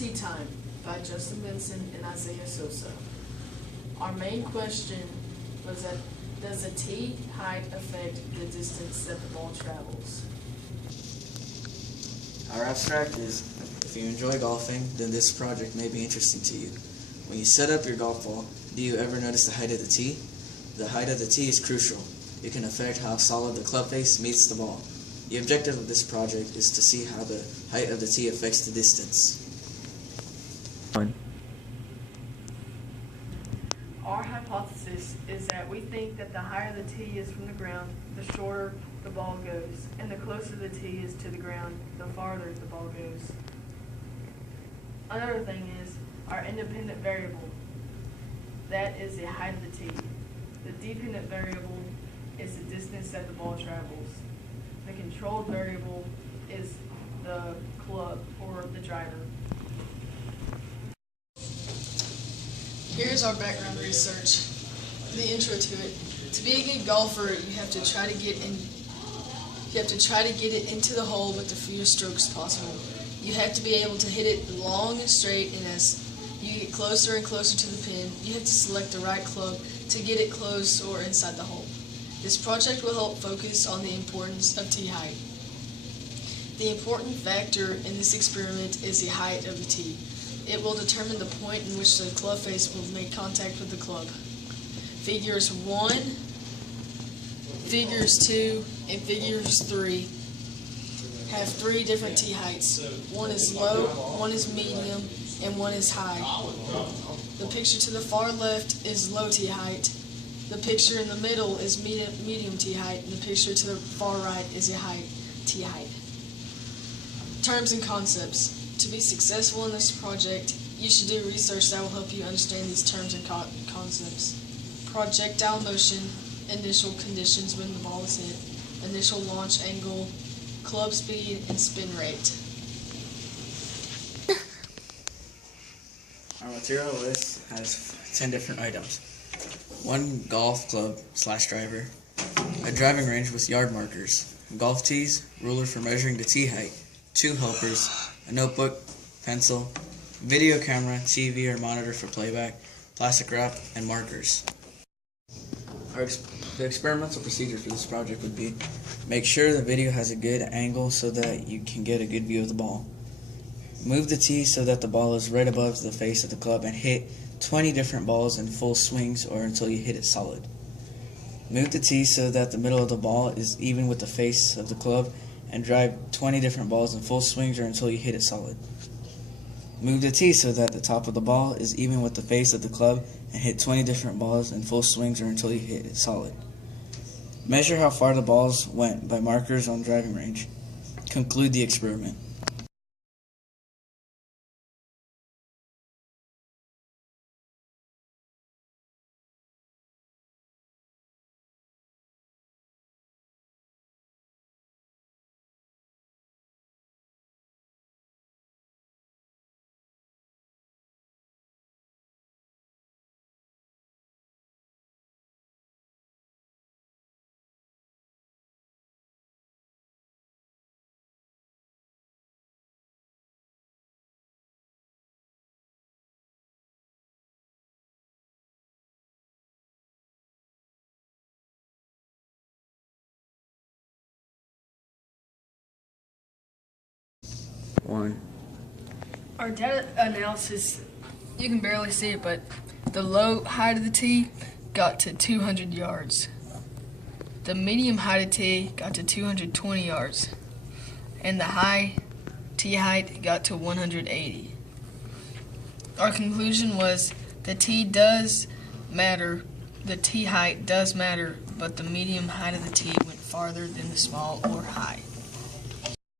Tee Time by Justin Benson and Isaiah Sosa. Our main question was that does the tee height affect the distance that the ball travels? Our abstract is, if you enjoy golfing, then this project may be interesting to you. When you set up your golf ball, do you ever notice the height of the tee? The height of the tee is crucial. It can affect how solid the club face meets the ball. The objective of this project is to see how the height of the tee affects the distance. Our hypothesis is that we think that the higher the tee is from the ground, the shorter the ball goes, and the closer the tee is to the ground, the farther the ball goes. Another thing is our independent variable. That is the height of the tee. The dependent variable is the distance that the ball travels. The controlled variable is the club or the driver. Here's our background research, the intro to it. To be a good golfer, you have to try to get it into the hole with the fewest strokes possible. You have to be able to hit it long and straight, and as you get closer and closer to the pin, you have to select the right club to get it close or inside the hole. This project will help focus on the importance of tee height. The important factor in this experiment is the height of the tee. It will determine the point in which the club face will make contact with the club. Figures 1, Figures 2, and Figures 3 have 3 different tee heights. One is low, one is medium, and one is high. The picture to the far left is low tee height. The picture in the middle is medium tee height, and the picture to the far right is a high tee height. Terms and concepts. To be successful in this project, you should do research that will help you understand these terms and concepts. Projectile motion, initial conditions when the ball is hit, initial launch angle, club speed, and spin rate. Our material list has 10 different items. 1 golf club / driver, a driving range with yard markers, golf tees, ruler for measuring the tee height, 2 helpers, a notebook, pencil, video camera, TV or monitor for playback, plastic wrap, and markers. The experimental procedure for this project would be: make sure the video has a good angle so that you can get a good view of the ball. Move the tee so that the ball is right above the face of the club and hit 20 different balls in full swings or until you hit it solid. Move the tee so that the middle of the ball is even with the face of the club and drive 20 different balls in full swings or until you hit it solid. Move the tee so that the top of the ball is even with the face of the club and hit 20 different balls in full swings or until you hit it solid. Measure how far the balls went by markers on the driving range. Conclude the experiment. Our data analysis, you can barely see it, but the low height of the tee got to 200 yards. The medium height of tee got to 220 yards. And the high tee height got to 180. Our conclusion was the tee does matter, the tee height does matter, but the medium height of the tee went farther than the small or high.